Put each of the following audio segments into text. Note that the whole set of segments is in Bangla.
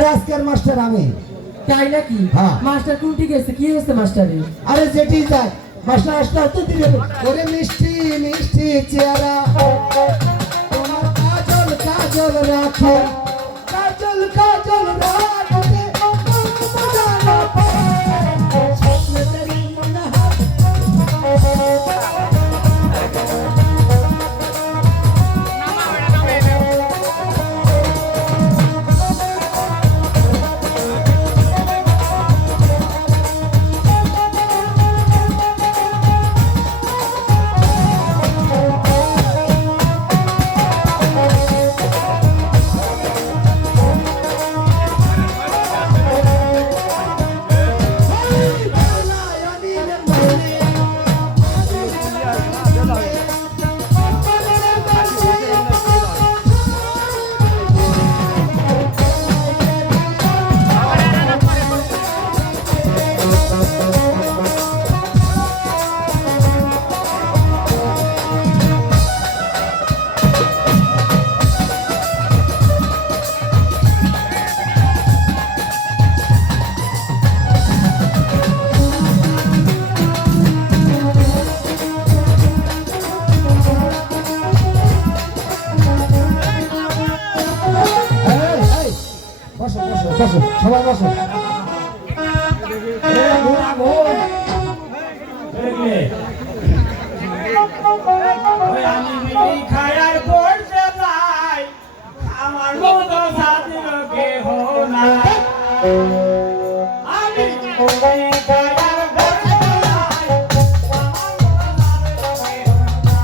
আরে আজকের মাস্টার আমি। তাই নাকি? হ্যাঁ। মাস্টার কোনটি গেছে? কি হয়েছে মাস্টারের? আরে যেটি যায় মাস্টার আসতে তো দিবে। ওরে মিষ্টি মিষ্টি চেহারা তোমার কাজল কাজল রাখে, কাজল কাজল রাখে মজা না পায় স্বপ্নে তেরি মনে হয়। বসো বসো বসো সবাই বসো। আমি বিড়ি খায়ার পড়তে যাই, আমার মতো সাথী কেহ নাই। আমি বিড়ি খায়ার পড়তে যাই, আমার মতো সাথী কেহ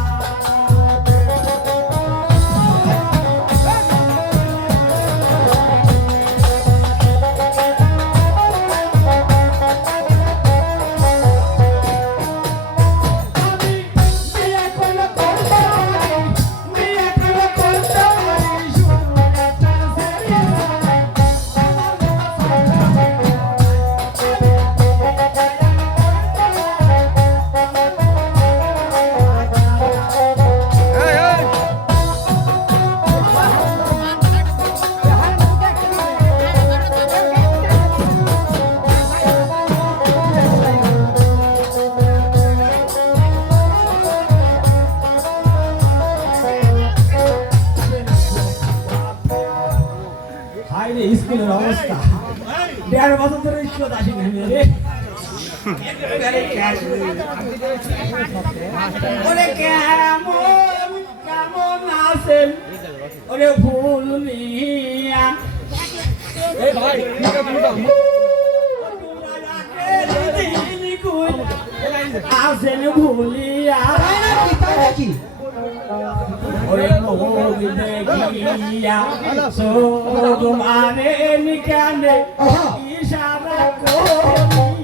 স্কুলের অবস্থা 1.5 বছর ধরে স্কুলে আসিনি আমি রে। ওরে কেমন কেমন আছেন ওরে ভুল মিয়া, আছেন ভুলিয়া ওরে মোহ দেখিয়া সোগ মারে নিকানে ইশারা করি।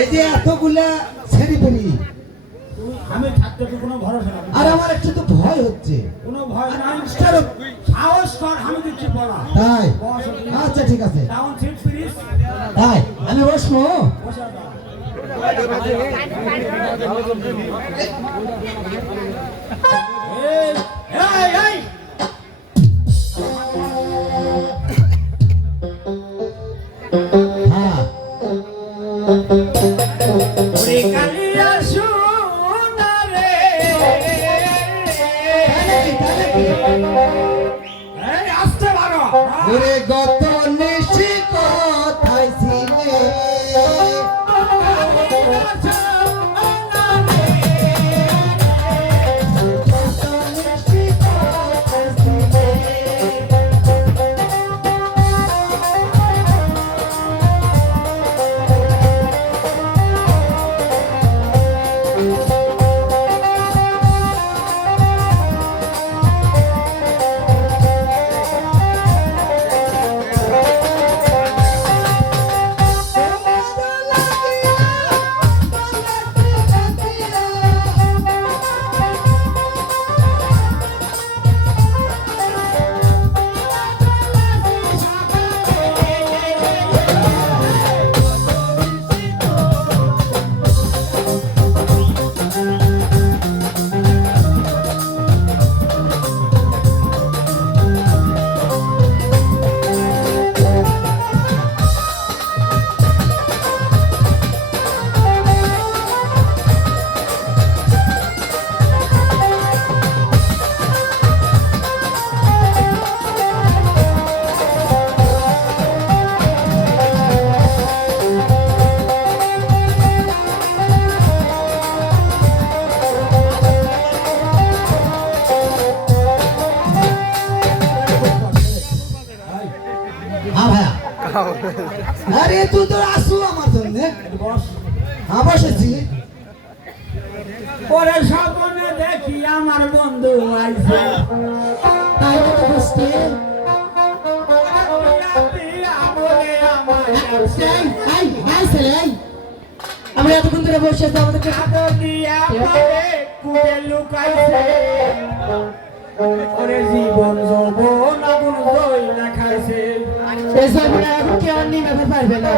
এই যে এতগুলা ছেড়ি পেরি আমি থাকতে তো কোনো ভরসা নাই। আর আমার একটু তো ভয় হচ্ছে। কোনো ভয় নাই, সাহস কর, আমি দিচ্ছি পড়া। তাই আচ্ছা ঠিক আছে ডাউন সিট প্লিজ। তাই আমি বসবো। বসা দাও। এই এই এই হ্যাঁ ওরে কালিয়া সোনা রে, এই আসতে পারো। ওরে গত নিশি কোথায় ছিলে আরে তুই তো আসু আমার জন্য বস হ্যাঁ বসেছি পরে স্বপ্নে দেখি আমার বন্ধু আইছে তাই না তো বুঝতে আমরা এতক্ষণ ধরে বসে আছি আমাদেরকে জীবন যৌবন আগুন দইলা খাইছে এসব এখন কেউ আর নিয়ে পারবে না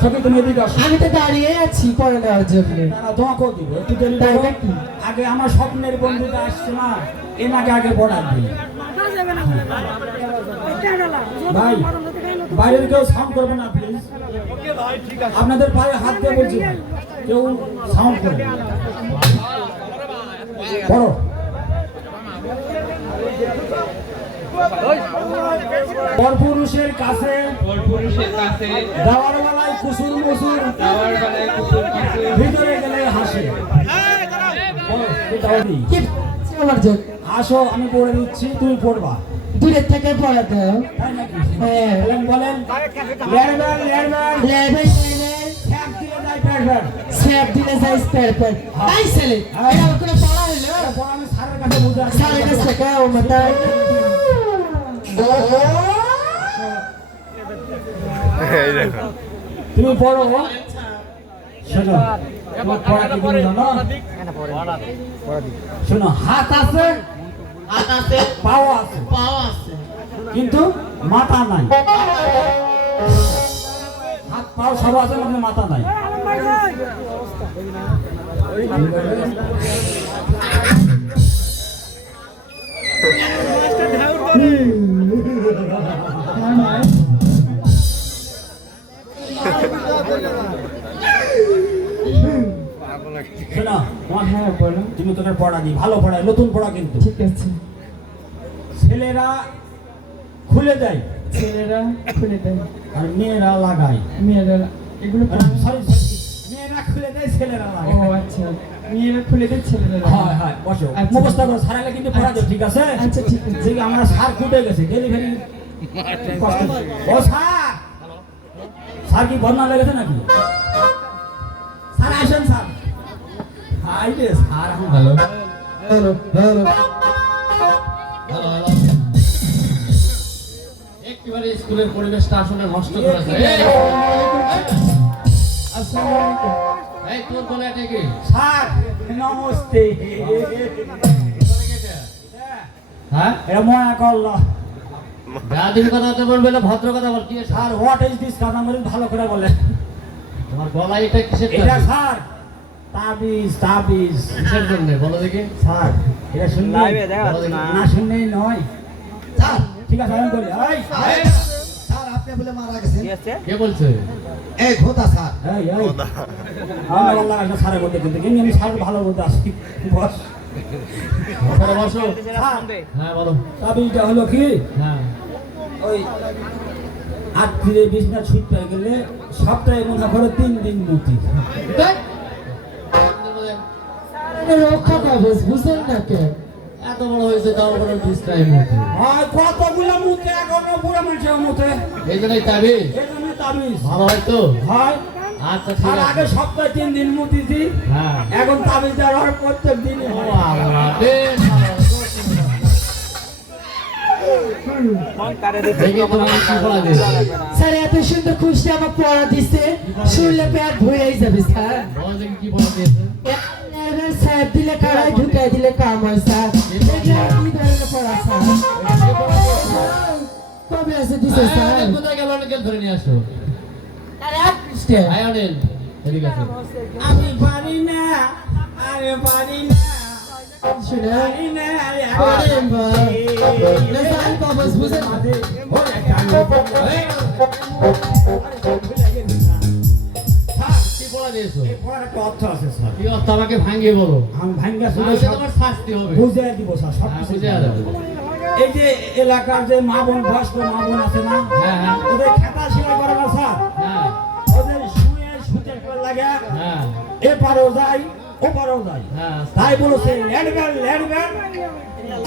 সত্যি তুমি এদিকে আসো আমি তো দাঁড়িয়ে আছি পরে নেওয়ার জন্য তোমাকেও দিব একটু দেরি তাই করো। নাকি? আগে আমার স্বপ্নের বন্ধুটা আসছে না এনাকে আগে পড়ার দিই ভাই বাইরের কেউ সাউন্ড করবে না প্লিজ আপনাদের পায়ে হাত দিয়ে বলছি ভাই, কেউ সাউন্ড করবে না। বড় পরপুরুষের কাছে দেওয়ার বেলায় কুসুর মুসুর ভিতরে গেলে হাসে বলো, এটাও দিই। কি আমার জন্য আসো আমি পড়ে দিচ্ছি তুমি পড়বা দূরের থেকে পড়া দাও তাই নাকি? হ্যাঁ বলেন লেরবার লেরবার লেভেল ছ্যাপ দিয়ে যায় পেরবার স্যাপ দিলে যাই স্পেয়ার পার তাই ছেলে এটা আমার কোনো পড়া হলো তারপর আমি স্যারের কাছে বুঝে আসি সাড়ে কাছ থেকে ও মাথা তুমি পড়ো শোনো তোমার পড়া কি তুমি জানো শোনো হাত আছে পাও আছে কিন্তু মাথা নাই হাত পাও সব আছে কিন্তু মাথা নাই শোনো তোমার হ্যাঁ বলো তুমি তোকে পড়া নি ভালো পড়াই নতুন পড়া কিন্তু ঠিক আছে ছেলেরা খুলে দেয় ছেলেরা খুলে দেয় আর মেয়েরা লাগায় মেয়েরা এগুলো সরি মেয়েরা খুলে দেয় ছেলেরা ও লাগায় আচ্ছা মেয়েরা খুলে দেয় ছেলেরা হয় হয় বসো আচ্ছা। মুখস্থ করো সারালে কিন্তু পড়া যাবে ঠিক আছে আচ্ছা ঠিক আছে ঠিক আমরা সার ফুটে গেছে ডেলিভারি ও স্যার স্যার কি বন্যা লেগেছে নাকি স্যার আসেন স্যার হাই রে স্যার হ্যালো হ্যালো একেবারে স্কুলের পরিবেশটা আসলে নষ্ট করেছে আসসালামু আলাইকুম এই তোর বলে এটা কি স্যার নমস্তে হ্যাঁ এটা মনে করলো গাদির কথা তো বলবে না ভদ্র কথা বল কি স্যার হোয়াট ইজ দিস কানামারি ভালো করে বলে তোমার গলায় এটা কিসের এটা তাবিজ? স্যার তাবিজ তাবিজ কিসের জন্য বলো দেখি স্যার এটা শুনলে বলো দেখি। না শুনলেই নয় স্যার ঠিক আছে আমি বলি এই স্যার আপনি বলে মারা গেছেন কে বলছে এই খোদা স্যার এই আমার আল্লাহ একটা স্যারের মধ্যে কিন্তু কিন্তু আমি স্যার ভালো বলতে আসি বস ওখানে বসো স্যার হ্যাঁ বলো তাবিজটা হলো কি হ্যাঁ ওই আট ফিরে বিছনা ছুট পেয়ে গেলে সপ্তাহে মনে করো 3 দিন মুক্তি দেখ। রক্ষা কবচ বুঝলেন না কে এত বড় হয়েছে তাও বড় ডিস্টাইম হচ্ছে আর কতগুলো মুখে এখনো বুড়ো মানুষের মুখে এই জন্যই তাবিজ এই জন্য তাবিজ ভালো হয় তো হয় আচ্ছা ঠিক আর আগে আছে সপ্তাহে 3 দিন মুতিছি হ্যাঁ এখন তাবিজ দেওয়ার প্রত্যেক দিনই ও হয়। আল্লাহ বেশ ভালো। দেখি তোমার কি বলা যায় স্যার এত সুন্দর খুশি আমার পড়া দিছে শুনলে পেট ভরেই যাবে স্যার বলো দেখি কি বলা দিয়েছে এবার স্যার দিলে কারাই ঢুকাই দিলে কাম হয় স্যার এগুলো কি ধরনের পড়া স্যার কবে আছে দিছে স্যার কোথায় গেল অনেক ধরে নিয়ে আসো আরে এক পৃষ্ঠে আয় অনিল এদিকে আসো আমি পারি না আরে পারি না শুনে পারি না আরে বাবা না স্যার কবচ বুঝেন না ওরে কানে দিয়েছো? এই পড়ার একটা অর্থ আছে স্যার। কি অর্থ আমাকে ভাঙিয়ে বলো। আমি ভাঙ্গা শুনে নাহলে সব তোমার শাস্তি হবে। বুঝিয়ে দিব স্যার, সব হ্যাঁ, কিছু বুঝে যাবে। এই যে এলাকার যে মা বোন, বয়স্ক মা বোন আছে না, হ্যাঁ, হ্যাঁ। ওদের খাতা সেলাই করে না স্যার, হ্যাঁ, ওদের শুয়ে শুতে লাগে, হ্যাঁ, এপারেও যাই ওপারেও যাই, হ্যাঁ। তাই বলেছে ল্যান্ডম্যান